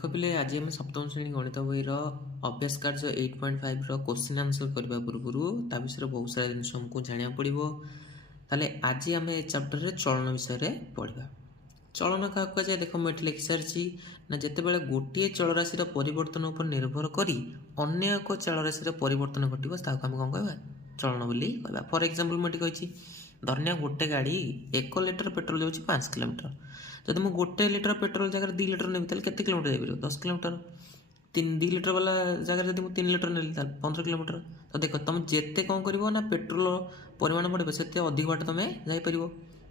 ଦେଖ ପିଲେ ଆଜି ଆମେ ସପ୍ତମ ଶ୍ରେଣୀ ଗଣିତ ବହିର ଅଭ୍ୟାସ କାର୍ଯ୍ୟ 8.5 କ୍ୱେଶ୍ଚିନ୍ ଆନ୍ସର କରିବା ପୂର୍ବରୁ ତା ବିଷୟରେ ବହୁତ ସାରା ଜିନିଷ ଆମକୁ ଜାଣିବାକୁ ପଡ଼ିବ। ତାହେଲେ ଆଜି ଆମେ ଏ ଚାପ୍ଟରରେ ଚଳନ ବିଷୟରେ ପଢ଼ିବା। ଚଳନ କାହାକୁ କୁହାଯାଏ? ଦେଖ ମୁଁ ଏଠି ଲେଖି ସାରିଛି ନା ଯେତେବେଳେ ଗୋଟିଏ ଚଳରାଶିର ପରିବର୍ତ୍ତନ ଉପରେ ନିର୍ଭର କରି ଅନ୍ୟ ଏକ ଚଳରାଶିର ପରିବର୍ତ୍ତନ ଘଟିବ ତାହାକୁ ଆମେ କ'ଣ କହିବା? ଚଳନ ବୋଲି କହିବା। ଫର ଏକ୍ଜାମ୍ପଲ୍ ମୁଁ ଏଠି କହିଛି ଧରିନିଅ ଗୋଟେ ଗାଡ଼ି 1 ଲିଟର ପେଟ୍ରୋଲ ଯାଉଛି 5 କିଲୋମିଟର। ଯଦି ମୁଁ 1 ଲିଟର ପେଟ୍ରୋଲ ଜାଗାରେ 2 ଲିଟର ନେବି ତାହେଲେ କେତେ କିଲୋମିଟର ଯାଇପାରିବ? 10 କିଲୋମିଟର। 2 ଲିଟର ବାଲା ଜାଗାରେ ଯଦି ମୁଁ 3 ଲିଟର ନେଲି ତାହେଲେ 15 କିଲୋମିଟର। ତ ଦେଖ ତୁମେ ଯେତେ କ'ଣ କରିବ ନା ପେଟ୍ରୋଲ ପରିମାଣ ବଢ଼ିବ ସେତେ ଅଧିକ ବାଟ ତୁମେ ଯାଇପାରିବ।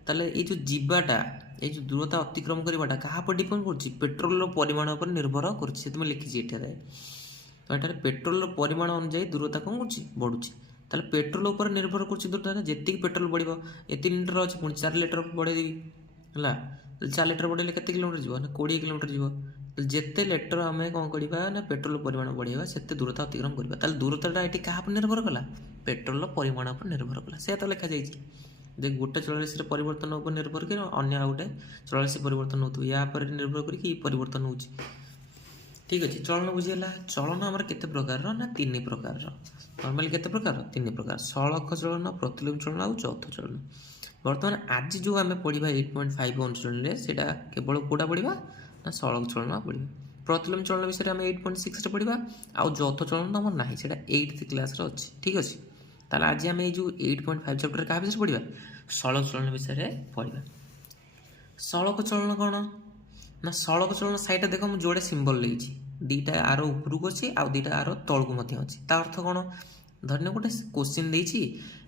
ତାହେଲେ ଏଇ ଯେଉଁ ଯିବାଟା ଏଇ ଯେଉଁ ଦୂରତା ଅତିକ୍ରମ କରିବାଟା କାହା ଉପରେ ଡିପେଣ୍ଡ କରୁଛି? ପେଟ୍ରୋଲର ପରିମାଣ ଉପରେ ନିର୍ଭର କରୁଛି। ସେ ତୁମେ ଲିଖିଛି ଏଠାରେ। ତ ଏଠାରେ ପେଟ୍ରୋଲର ପରିମାଣ ଅନୁଯାୟୀ ଦୂରତା କ'ଣ କରୁଛି? ବଢ଼ୁଛି। ତାହେଲେ ପେଟ୍ରୋଲ ଉପରେ ନିର୍ଭର କରୁଛି ଦୂରତା। ଯେତିକି ପେଟ୍ରୋଲ ବଢ଼ିବ ଏ 3 ଲିଟର ଅଛି ପୁଣି 4 ଲିଟର ବଢ଼େଇଦେବି ହେଲା। 4 ଲିଟର ବଢ଼େଇଲେ କେତେ କିଲୋମିଟର ଯିବ? ନା 20 କିଲୋମିଟର ଯିବ। ଯେତେ ଲିଟର ଆମେ କ'ଣ କରିବା ନା ପେଟ୍ରୋଲ ପରିମାଣ ବଢ଼େଇବା ସେତେ ଦୂରତା ଅତିକ୍ରମ କରିବା। ତାହେଲେ ଦୂରତାଟା ଏଠି କାହା ଉପରେ ନିର୍ଭର କଲା? ପେଟ୍ରୋଲର ପରିମାଣ ଉପରେ ନିର୍ଭର କଲା। ସେୟା ତ ଲେଖାଯାଇଛି ଯେ ଗୋଟେ ଚଳରାଶିର ପରିବର୍ତ୍ତନ ଉପରେ ନିର୍ଭର କରି ଅନ୍ୟ ଆଉ ଗୋଟେ ଚଳରାଶି ପରିବର୍ତ୍ତନ ହେଉଥିବ। ୟା ଉପରେ ନିର୍ଭର କରିକି ଇ ପରିବର୍ତ୍ତନ ହେଉଛି। ଠିକ୍ ଅଛି, ଚଳନ ବୁଝିଗଲା। ଚଳନ ଆମର କେତେ ପ୍ରକାରର? ନା 3 ପ୍ରକାରର। ନର୍ମାଲି କେତେ ପ୍ରକାର? 3 ପ୍ରକାର। ସଳଖ ଚଳନ, ପ୍ରତିଲୋମ ଚଳନ ଆଉ ଯୌଥ ଚଳନ। ବର୍ତ୍ତମାନ ଆଜି ଯେଉଁ ଆମେ ପଢ଼ିବା 8.5 ଅନୁଶୀଳନୀରେ ସେଇଟା କେବଳ କେଉଁଟା ପଢ଼ିବା? ନା ସଳଖ ଚଳନ ପଢ଼ିବା। ପ୍ରତିଲୋମ ଚଳନ ବିଷୟରେ ଆମେ 8.6ରେ ପଢ଼ିବା। ଆଉ ଯୌଥ ଚଳନ ତ ଆମର ନାହିଁ, ସେଇଟା 8th କ୍ଲାସ୍ରେ ଅଛି। ଠିକ୍ ଅଛି, ତାହେଲେ ଆଜି ଆମେ ଏଇ ଯେଉଁ 8.5 ଚାପ୍ଟରରେ କାହା ବିଷୟରେ ପଢ଼ିବା? ସଳଖ ଚଳନ ବିଷୟରେ ପଢ଼ିବା। ସଳଖ ଚଳନ କ'ଣ? ନା ସଳଖ ଚଳନ ସାଇଡ଼୍ରେ ଦେଖ ମୁଁ ଯୋଡ଼େ ସିମ୍ବଲ ନେଇଛି। ଦୁଇଟା ଆର ଉପରକୁ ଅଛି ଆଉ ଦୁଇଟା ଆର ତଳକୁ ମଧ୍ୟ ଅଛି। ତା ଅର୍ଥ କ'ଣ? ଧରିନିଅ ଗୋଟେ କୋଶ୍ଚିନ୍ ଦେଇଛି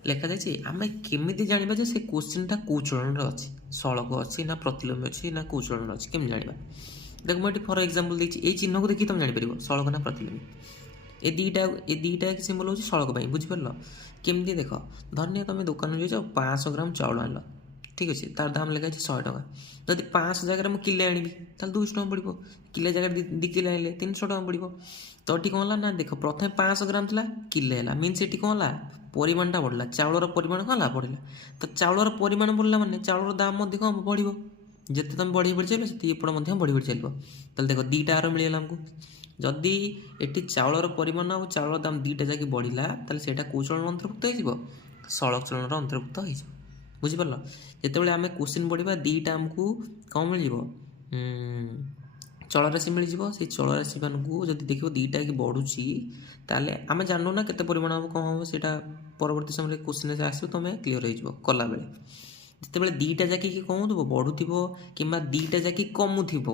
ଲେଖାଯାଇଛି, ଆମେ କେମିତି ଜାଣିବା ଯେ ସେ କୋଶ୍ଚିନ୍ଟା କେଉଁ ଚଳନରେ ଅଛି? ସଳଖ ଅଛି ନା ପ୍ରତିଲୋମୀ ଅଛି ନା କେଉଁ ଚଳନରେ ଅଛି? କେମିତି ଜାଣିବା? ଦେଖ ମୁଁ ଏଠି ଫର ଏକ୍ଜାମ୍ପଲ୍ ଦେଇଛି, ଏଇ ଚିହ୍ନକୁ ଦେଖି ତୁମେ ଜାଣିପାରିବ ସଳଖ ନା ପ୍ରତିଲୋମୀ। ଏ ଦୁଇଟା ସିମ୍ବଲ ହେଉଛି ସଳଖ ପାଇଁ। ବୁଝିପାରିଲ? କେମିତି? ଦେଖ ଧରିନିଅ ତୁମେ ଦୋକାନକୁ ଯାଇଛ 500 ଗ୍ରାମ ଚାଉଳ ଆଣିଲ। ଠିକ୍ ଅଛି, ତାର ଦାମ୍ ଲେଖା ଅଛି 100 ଟଙ୍କା। ଯଦି 500 ଜାଗାରେ ମୁଁ କିଲେ ଆଣିବି ତାହେଲେ 200 ଟଙ୍କା ପଡ଼ିବ। କିଲେ ଜାଗାରେ 2 କିଲେ ଆଣିଲେ 300 ଟଙ୍କା ପଡ଼ିବ। ତ ଏଠି କ'ଣ ହେଲା? ନା ଦେଖ ପ୍ରଥମେ 500 ଗ୍ରାମ ଥିଲା, କିଲେ ହେଲା। ମିନ୍ସ ଏଠି କ'ଣ ହେଲା? ପରିମାଣଟା ବଢ଼ିଲା। ଚାଉଳର ପରିମାଣ କ'ଣ ହେଲା? ବଢ଼ିଲା। ତ ଚାଉଳର ପରିମାଣ ବଢ଼ିଲା ମାନେ ଚାଉଳର ଦାମ୍ ମଧ୍ୟ କ'ଣ ବଢ଼ିବ? ଯେତେ ତୁମେ ବଢ଼ି ଚାଲିବ ସେତିକି ଏପଟ ମଧ୍ୟ ବଢ଼ି ଚାଲିବ। ତାହେଲେ ଦେଖ ଦୁଇଟା ଆର ମିଳିଗଲା ଆମକୁ। ଯଦି ଏଠି ଚାଉଳର ପରିମାଣ ଆଉ ଚାଉଳର ଦାମ୍ ଦୁଇଟା ଯାକି ବଢ଼ିଲା ତାହେଲେ ସେଇଟା କେଉଁ ଚଳନ ଅନ୍ତର୍ଭୁକ୍ତ ହେଇଯିବ? ସଳଖ ଚଳନର ଅନ୍ତର୍ଭୁକ୍ତ ହେଇଯିବ। ବୁଝିପାରିଲ? ଯେତେବେଳେ ଆମେ କୋଶ୍ଚିନ୍ ପଢ଼ିବା ଦୁଇଟା ଆମକୁ କ'ଣ ମିଳିଯିବ? ଚଳରାଶି ମିଳିଯିବ। ସେଇ ଚଳରାଶିମାନଙ୍କୁ ଯଦି ଦେଖିବ ଦୁଇଟା କି ବଢ଼ୁଛି ତାହେଲେ ଆମେ ଜାଣିନୁ ନା କେତେ ପରିମାଣ ହେବ କ'ଣ ହେବ, ସେଇଟା ପରବର୍ତ୍ତୀ ସମୟରେ କୋଶ୍ଚିନ୍ ଆସିବ ତୁମେ କ୍ଲିୟର ହେଇଯିବ କଲାବେଳେ। ଯେତେବେଳେ ଦୁଇଟା ଯାକି କ'ଣ ହେଉଥିବ? ବଢ଼ୁଥିବ କିମ୍ବା ଦୁଇଟା ଯାକି କମୁଥିବ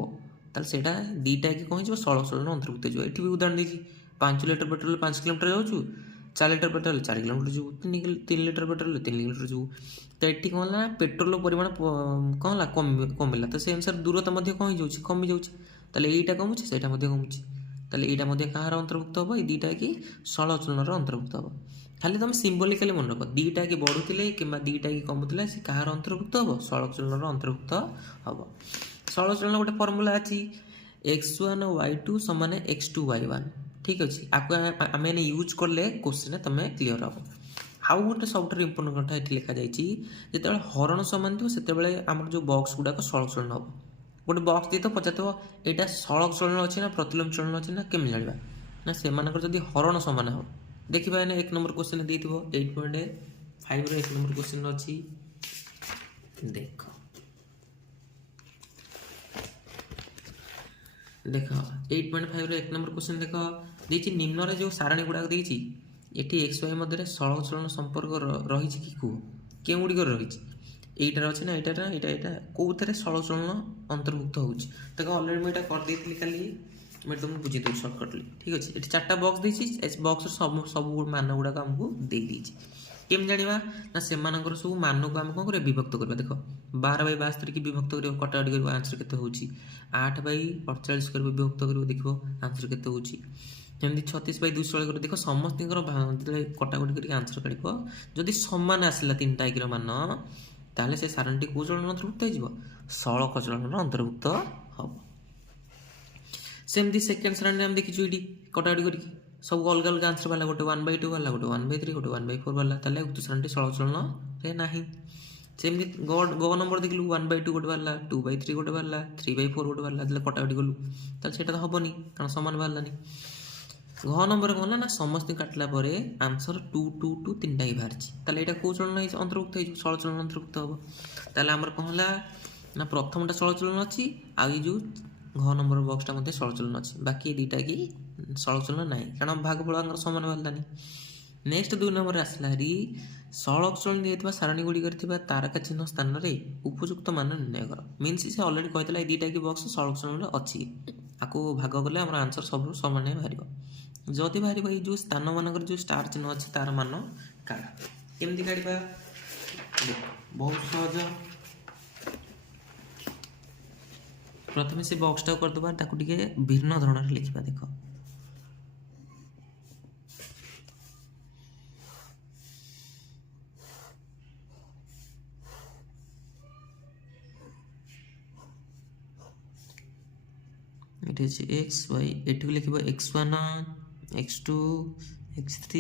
ତାହେଲେ ସେଇଟା ଦୁଇଟା କି କ'ଣ ହେଇଯିବ? ସଳଖ ଚଳନ ଅନ୍ତର୍ଭୁକ୍ତ ହେଇଯିବ। ଏଠି ବି ଉଦାହରଣ ଦେଇଛି, 5 ଲିଟର ପେଟ୍ରୋଲ 5 କିଲୋମିଟର ଯାଉଛୁ, 4 ଲିଟର ପେଟ୍ରୋଲ 4 କିଲୋମିଟର ଯିବୁ, 3 ଲିଟର ପେଟ୍ରୋଲ 3 କିଲୋମିଟର ଯିବୁ। ତ ଏଠି କ'ଣ ହେଲା? ପେଟ୍ରୋଲର ପରିମାଣ କ'ଣ ହେଲା? କମିଲା। ତ ସେ ଅନୁସାରେ ଦୂରତା ମଧ୍ୟ କ'ଣ ହେଇଯାଉଛି? କମିଯାଉଛି। ତାହେଲେ ଏଇଟା କମୁଛି, ସେଇଟା ମଧ୍ୟ କମୁଛି। ତାହେଲେ ଏଇଟା ମଧ୍ୟ କାହାର ଅନ୍ତର୍ଭୁକ୍ତ ହେବ? ଏଇ ଦୁଇଟା କି ସଳଖ ଚଳନର ଅନ୍ତର୍ଭୁକ୍ତ ହେବ। ଖାଲି ତୁମେ ସିମ୍ବଲିକାଲି ମନେ ରଖ, ଦୁଇଟା କି ବଢ଼ୁଥିଲେ କିମ୍ବା ଦୁଇଟା କି କମୁଥିଲେ ସେ କାହାର ଅନ୍ତର୍ଭୁକ୍ତ ହେବ? ସଳଖ ଚଳନର ଅନ୍ତର୍ଭୁକ୍ତ ହେବ। ସଳଖ ଚଳନ ଗୋଟେ ଫର୍ମୁଲା ଅଛି, x1 y2 ସମାନ x2 y1। ଠିକ୍ ଅଛି, ଆକୁ ଆମେ ୟୁଜ୍ କଲେ କୋଶ୍ଚିନ୍ ତୁମେ କ୍ଲିୟର ହେବ। ଆଉ ଗୋଟେ ସବୁଠାରୁ ଇମ୍ପୋର୍ଟାଣ୍ଟ କଥା ଏଠି ଲେଖାଯାଇଛି, ଯେତେବେଳେ ହରଣ ସମାନ ଥିବ ସେତେବେଳେ ଆମର ଯେଉଁ ବକ୍ସ ଗୁଡ଼ାକ ସଳଖ ଚଳନ ହେବ। ଗୋଟେ ବକ୍ସ ଦେଇଥିବ ପଚାରିଥିବ ଏଇଟା ସଳଖ ଚଳନ ଅଛି ନା ପ୍ରତିଲୋମ ଚଳନ ଅଛି ନା କେମିତି ଜାଣିବା? ନା ସେମାନଙ୍କର ଯଦି ହରଣ ସମାନ ହେବ। ଦେଖିବା ଏଇନା 1 ନମ୍ବର କୋଶ୍ଚିନ୍ ଦେଇଥିବ 8.5ର 1 ନମ୍ବର କୋଶ୍ଚିନ୍ ଅଛି। ଦେଖ 8.5ର 1 ନମ୍ବର କୋଶ୍ଚିନ୍ ଦେଖ ଦେଇଛି, ନିମ୍ନରେ ଯେଉଁ ସାରଣୀ ଗୁଡ଼ାକ ଦେଇଛି ଏଠି XY ମଧ୍ୟରେ ସଳଖ ଚଳନ ସମ୍ପର୍କ ରହିଛି କି? କେଉଁ ଗୁଡ଼ିକରେ ରହିଛି? এইটার ଅଛି ନା ଏଇଟା କେଉଁଥିରେ ସଳଖ ଚଳନ ଅନ୍ତର୍ଭୁକ୍ତ ହେଉଛି? ଦେଖ ଅଲରେଡ଼ି ମୁଁ ଏଇଟା କରିଦେଇଥିଲି କାଲି, ମୁଁ ଏଠି ତୁମକୁ ବୁଝେଇ ଦେଉଛି ସର୍ଟକଟ୍ଲି। ଠିକ୍ ଅଛି, ଏଠି 4ଟା ବକ୍ସ ଦେଇଛି, ବକ୍ସର ସବୁ ମାନ ଗୁଡ଼ାକ ଆମକୁ ଦେଇଦେଇଛି। କେମିତି ଜାଣିବା? ନା ସେମାନଙ୍କର ସବୁ ମାନକୁ ଆମେ କ'ଣ କରିବା? ବିଭକ୍ତ କରିବା। ଦେଖ 12/72 କି ବିଭକ୍ତ କରିବ, କଟାକଟି କରିବ, ଆନ୍ସର କେତେ ହେଉଛି? 8/48 କରିବ, ବିଭକ୍ତ କରିବ, ଦେଖିବ ଆନ୍ସର କେତେ ହେଉଛି? ଯେମିତି 36/216 କରିବ। ଦେଖ ସମସ୍ତଙ୍କର ଯେତେବେଳେ କଟାକଟି କରିକି ଆନ୍ସର କାଢ଼ିବ, ଯଦି ସମାନ ଆସିଲା 3ଟା ଏକର ମାନ ତାହେଲେ ସେ ସାରଣୀଟି କେଉଁ ଚଳନ ଅନ୍ତର୍ଭୁକ୍ତ ହେଇଯିବ? ସଳଖ ଚଳନର ଅନ୍ତର୍ଭୁକ୍ତ ହେବ। ସେମିତି ସେକେଣ୍ଡ ସାରଣୀରେ ଆମେ ଦେଖିଛୁ ଏଇଠି କଟାକଟି କରିକି ସବୁ ଅଲଗା ଅଲଗା ଆନ୍ସର ବାହାରିଲା, ଗୋଟେ 1/2 ବାହାରିଲା, ଗୋଟେ 1/3, ଗୋଟେ 1/4 ବାହାରିଲା, ତାହେଲେ ଉକ୍ତ ସାରଣୀଟି ସଳଖ ଚଳନରେ ନାହିଁ। ସେମିତି ଗ ନମ୍ବର ଦେଖିଲୁ 1/2 ଗୋଟେ ବାହାରିଲା, 2/3 ଗୋଟେ ବାହାରିଲା, 3/4 ଗୋଟେ ବାହାରିଲା, ଯେତେବେଳେ କଟାକଟି କଲୁ ତାହେଲେ ସେଇଟା ତ ହେବନି କାରଣ ସମାନ ବାହାରିଲାନି। ଘ ନମ୍ବରରେ କ'ଣ ହେଲା ନା ସମସ୍ତେ କାଟିଲା ପରେ ଆନ୍ସର 2 2 2 ତିନିଟା ହିଁ ବାହାରିଛି। ତାହେଲେ ଏଇଟା କେଉଁ ଚଳନ ହେଇଛି ଅନ୍ତର୍ଭୁକ୍ତ ହେଇଯିବ, ସଳଚଳନ ଅନ୍ତର୍ଭୁକ୍ତ ହେବ। ତାହେଲେ ଆମର କ'ଣ ହେଲା ନା ପ୍ରଥମଟା ସଳଚଳନ ଅଛି, ଆଉ ଏଇ ଯେଉଁ ଘ ନମ୍ବର ବକ୍ସଟା ମଧ୍ୟ ସଳଚଳନ ଅଛି, ବାକି ଏ ଦୁଇଟା କି ସଳଚଳନ ନାହିଁ କାରଣ ଭାଗଫଳ ଆମର ସମାନ ବାହାରିଲାନି। ନେକ୍ସଟ 2 ନମ୍ବରରେ ଆସିଲା ହାରି ସଳଚଳନ ଦିଆଯାଇଥିବା ସାରଣୀ ଗୁଡ଼ିକରେ ଥିବା ତାରକା ଚିହ୍ନ ସ୍ଥାନରେ ଉପଯୁକ୍ତ ମାନ ନିର୍ଣ୍ଣୟ କର। ମିନ୍ସ ସେ ଅଲରେଡ଼ି କହିଥିଲା ଏଇ ଦୁଇଟା କି ବକ୍ସ ସଳଚଳନରେ ଅଛି, ଆକୁ ଭାଗ କଲେ ଆମର ଆନ୍ସର ସବୁ ସମାନ ବାହାରିବ। ଯଦି ବାହାରିବ ଏଇ ଯେଉଁ ସ୍ଥାନମାନଙ୍କର ଯେଉଁ ଷ୍ଟାର ଚିହ୍ନ ଅଛି ତାର ମାନ କାଢ଼। କେମିତି କାଢ଼ିବା ବହୁତ ସହଜ। ପ୍ରଥମେ ସେ ବକ୍ସଟାକୁ କରିଦେବା, ତାକୁ ଟିକେ ଭିନ୍ନ ଧରଣରେ ଲେଖିବା। ଦେଖ এটি হচ্ছে এক্স ওয়াই, এটিকে লিখব x1 x2 x3,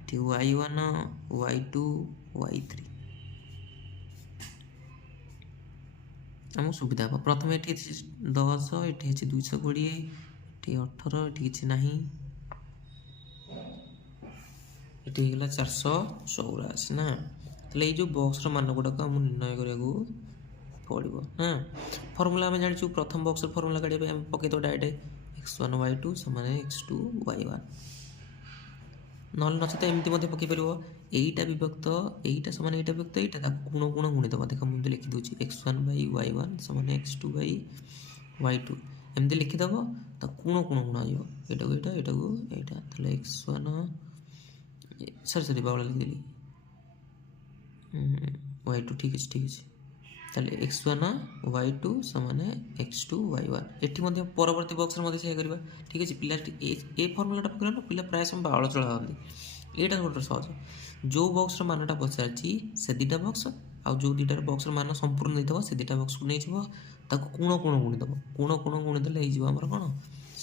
এটি y1 y2 y3 ଆମକୁ ସୁବିଧା ହେବ। ପ୍ରଥମେ ଏଠି 10, ଏଠି ଅଛି 220, ଏଠି 18, ଏଠି କିଛି ନାହିଁ, ଏଠି ହେଇଗଲା 484 ନା। ତାହେଲେ ଏଇ ଯେଉଁ ବକ୍ସର ମାନ ଗୁଡ଼ାକ ଆମକୁ ନିର୍ଣ୍ଣୟ କରିବାକୁ ପଡ଼ିବ ନା। ଫର୍ମୁଲା ଆମେ ଜାଣିଛୁ, ପ୍ରଥମ ବକ୍ସର ଫର୍ମୁଲା କାଢ଼ିବା ପାଇଁ ଆମେ ପକାଇଦେବା ଡାଇରେକ୍ଟ x1 y2 ସମାନ x2 y1, ନହେଲେ ନଚେତ ଏମିତି ମଧ୍ୟ ପକାଇ ପାରିବ এইটা ବିଭକ୍ତ এইটা ସମାନ এইটা ବିଭକ୍ତ এইটা, ତାକୁ ଗୁଣ ଗୁଣ ଗୁଣିଦେବା। ଦେଖ ମୁଁ ଏମିତି ଲେଖିଦେଉଛି x1/y1 ସମାନ x2/y2, ଏମିତି ଲେଖିଦେବ, ତାକୁ ଗୁଣ ଗୁଣ ଗୁଣ ହେଇଯିବ, ଏଇଟାକୁ ଏଇଟା ଏଇଟାକୁ ଏଇଟା, ତାହେଲେ x1 ସରି ବାଉଳା ଲେଖିଦେଲି y2, ଠିକ୍ ଅଛି ଠିକ୍ ଅଛି। ତାହେଲେ x1 y2 ସମାନ x2 y1, ଏଠି ମଧ୍ୟ ପରବର୍ତ୍ତୀ ବକ୍ସରେ ମଧ୍ୟ ସେଇଆ କରିବା। ଠିକ୍ ଅଛି, ପିଲା ଏ ଫର୍ମୁଲାଟା ପକେଇଲା ନା ପିଲା ପ୍ରାୟ ସମୟ ବାଉଳ ଚଳା ହୁଅନ୍ତି। ଏଇଟା ଗୋଟେ ସହଜ, ଯେଉଁ ବକ୍ସର ମାନଟା ପଚାରିଛି ସେ ଦୁଇଟା ବକ୍ସ, ଆଉ ଯେଉଁ ଦୁଇଟାର ବକ୍ସର ମାନ ସମ୍ପୂର୍ଣ୍ଣ ଦେଇଥିବ ସେ ଦୁଇଟା ବକ୍ସକୁ ନେଇଯିବ, ତାକୁ କୋଣ କୋଣ ଗୁଣିଦେବ, କୋଣ କୋଣ ଗୁଣିଦେଲେ ହେଇଯିବ ଆମର କ'ଣ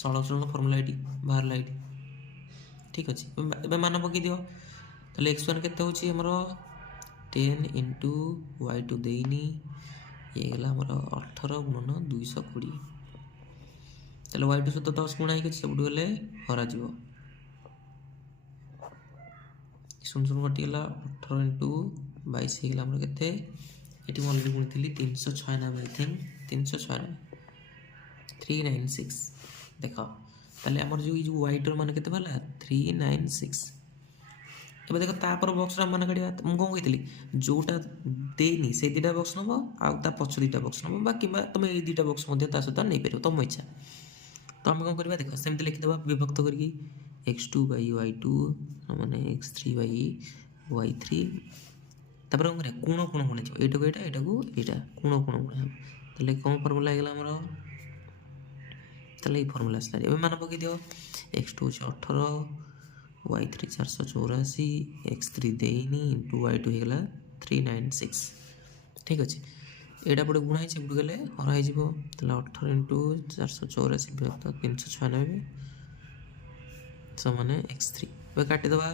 ସଳଚଳନ ଫର୍ମୁଲା ଏଇଠି ବାହାରିଲା ଏଇଠି। ଠିକ୍ ଅଛି, ଏବେ ମାନ ପକାଇ ଦିଅ। ତାହେଲେ x1 କେତେ ହେଉଛି ଆମର 10 × y2 ଦେଇନି, ହେଇଗଲା ଆମର 18 ଗୁଣନ 220, ତାହେଲେ y2 ସହିତ 10 ଗୁଣା ହେଇକି ସବୁଠୁ ହେଲେ ହରାଯିବ, 0 0 କଟିଗଲା, 18 × 22 ହେଇଗଲା ଆମର କେତେ, ଏଠି ମୁଁ ଅଲରେଡ଼ି ଗୁଣିଥିଲି 396, ଆଇ ଥିଙ୍କ 396 396। ଦେଖ ତାହେଲେ ଆମର ଯେଉଁ ଏଇ ଯେଉଁ y2ର ମାନ କେତେ ବାହାରିଲା 396। ଏବେ ଦେଖ ତାପର ବକ୍ସର ମାନ କାଢ଼ିବା। ମୁଁ କ'ଣ କହିଥିଲି, ଯେଉଁଟା ଦେଇନି ସେଇ ଦୁଇଟା ବକ୍ସ ନେବ, ଆଉ ତା ପଛ ଦୁଇଟା ବକ୍ସ ନେବ, ବା କିମ୍ବା ତୁମେ ଏଇ ଦୁଇଟା ବକ୍ସ ମଧ୍ୟ ତା ସହିତ ନେଇପାରିବ ତମ ଇଚ୍ଛା। ତ ଆମେ କ'ଣ କରିବା, ଦେଖ ସେମିତି ଲେଖିଦେବା ବିଭକ୍ତ କରିକି x2/y2 ମାନେ x3/y3, ତାପରେ କ'ଣ କରିବା କୋଣ କୋଣ ଗୁଣାଯିବ, ଏଇଟାକୁ ଏଇଟା ଏଇଟାକୁ ଏଇଟା କୋଣ କୋଣ ଗୁଣା ହେବ। ତାହେଲେ କ'ଣ ଫର୍ମୁଲା ହେଇଗଲା ଆମର, ତାହେଲେ ଏଇ ଫର୍ମୁଲା ଆସିଲା। ଏବେ ମାନ ପକାଇ ଦିଅ, x2 ହେଉଛି 18, y3 484, x3 ଦେଇନି × y2 ହେଇଗଲା 396। ଠିକ୍ ଅଛି, ଏଇଟା ପଟେ ଗୁଣା ହେଇଛି, ଏପଟକୁ ଗଲେ ହରା ହେଇଯିବ, ତାହେଲେ 18 × 484 ବିଭକ୍ତ 396 ସମାନ x3। ଏବେ କାଟିଦେବା।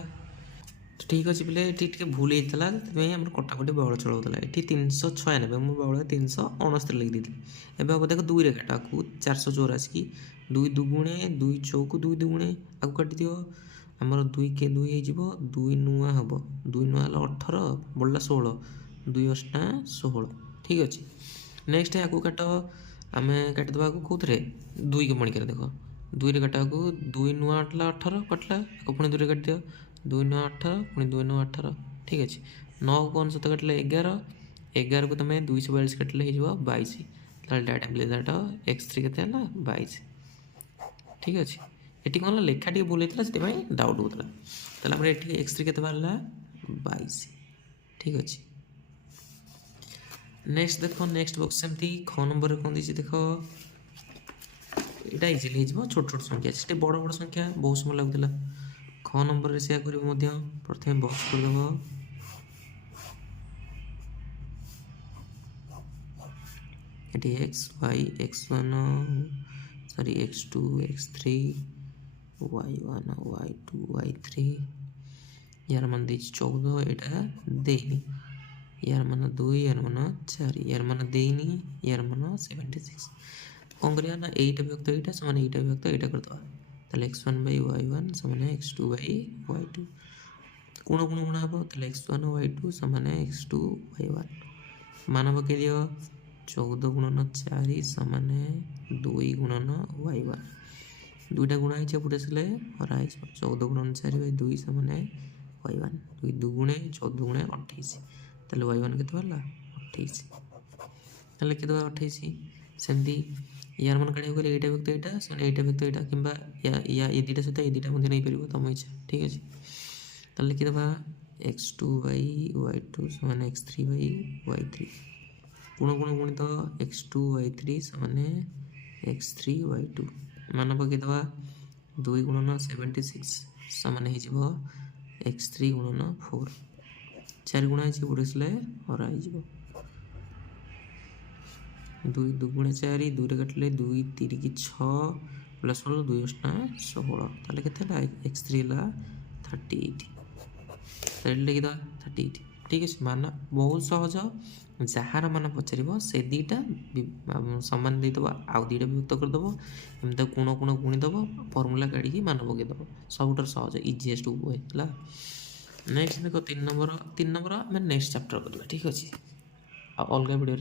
ଠିକ୍ ଅଛି ପିଲେ, ଏଠି ଟିକେ ଭୁଲ ହେଇଥିଲା, ସେଥିପାଇଁ ଆମର କଟାକଟି ବହଳ ଚଳ ହେଉଥିଲା। ଏଠି 396, ମୁଁ ବହଳ 369 ଲେଖିଦେଇଥିଲି। ଏବେ ହେବ ଦେଖ 2ରେ କାଟ, ଆକୁ 484 କି 2 ଦୁଗୁଣେ 2 ଚଉକୁ 2 ଦୁଗୁଣେ, ଆକୁ କାଟିଦିଅ, ଆମର 2 କେ 2 ହେଇଯିବ, 2 ନୂଆ ହେବ, 2 ନୂଆ ହେଲା 18, ବଢ଼ିଲା 16, 2 ଅଷ୍ଟା 16। ଠିକ୍ ଅଛି, ନେକ୍ସଟ ଆକୁ କାଟ, ଆମେ କାଟିଦେବା ଆକୁ କେଉଁଥିରେ 2କୁ ମଣିକରେ, ଦେଖ 2ରେ କାଟିବାକୁ 2 ନୂଆ ହେଲା 18 କଟିଲା, ଆକୁ ପୁଣି 2ରେ କାଟିଦିଅ, 2 ନୂଆ 18 ପୁଣି 2 ନୂଆ 18। ଠିକ୍ ଅଛି, 9କୁ 9 କାଟିଲେ 11, 11କୁ ତୁମେ 242 କାଟିଲେ ହେଇଯିବ 22, ତାହେଲେ ଡାଇରେକ୍ଟ ରେଜଲ୍ଟ x3 କେତେ ହେଲା 22। ଠିକ୍ ଅଛି, ଏଠି କ'ଣ ହେଲା ଲେଖା ଟିକେ ଭୁଲ ହେଇଥିଲା, ସେଥିପାଇଁ ଡାଉଟ୍ ହେଉଥିଲା। ତାହେଲେ ଆମର ଏଠି x3 କେତେ ବାହାରିଲା 22। ଠିକ୍ ଅଛି, ନେକ୍ସଟ ଦେଖ ନେକ୍ସଟ ବକ୍ସ ସେମିତି ଖ ନମ୍ବରରେ କ'ଣ ଦେଇଛି ଦେଖ, ଏଇଟା ଇଜିଲି ହେଇଯିବ, ଛୋଟ ଛୋଟ ସଂଖ୍ୟା ଅଛି, ସେଠି ବଡ଼ ବଡ଼ ସଂଖ୍ୟା ବହୁତ ସମୟ ଲାଗୁଥିଲା। ଖ ନମ୍ବରରେ ସେୟା କରିବ ମଧ୍ୟ, ପ୍ରଥମେ ବକ୍ସ କରିଦେବ, ଏଠି x y x1 ସରି x2 x3 y1 y2 y3, यार मान ଦେଇଛି 14, ଏଇଟା ଦେଇନି, यार मान 2 यार मान 4 यार मान देनी यार मान 76 कौन करिया ना एटा विभक्त एटा समान एटा विभक्त एटा करदवा ताले x1 / y1 समान x2 / y2 कोण कोण गुणा हबो ताले x1 y2 समान x2 y1 मान पके दियो 14 गुणन 4 समान 2 गुणन y1 दुईटा गुणा है पुटे से हरा 14 गुणन 4/2 समान y1 2 दुगुणे 14 गुणे 28 ताले y1 केते वाला 28 ताले केते 28 सेमती यार मन काढिया गले एटा व्यक्त एटा सने एटा व्यक्त एटा किंबा या ए दुटा सहित ए दुटा मध्ये नै परिबो तम इच्छा ठीक अछि ताले केते बा x2 / y2 समान x3 / y3 गुण गुण गुणित x2 y3 समान x3 y2 मान पके दवा 2 गुणन 76 समान हे जिवो x3 गुणन 4 4 गुणा है उड़े हरा हो 2 दुगुणे 4 2 रे कटले 2 3 की 6 प्लस 2 16 ताले केते ला x3 ला 38 ताले लिखि द 38 ठीक है मान बहुत सहज जहार मान पचार से दीटा सामान देदेव आउ दुटा विभक्त करदेव एमती कोण कोण गुणीदेव फर्मूला काढ़ी मान पकईदेव सबुठ सहज इजीएस्ट वे है नेक्स्ट देख 3 नंबर आम नेक्स्ट चैप्टर करवा ठीक अच्छे अलग वीडियो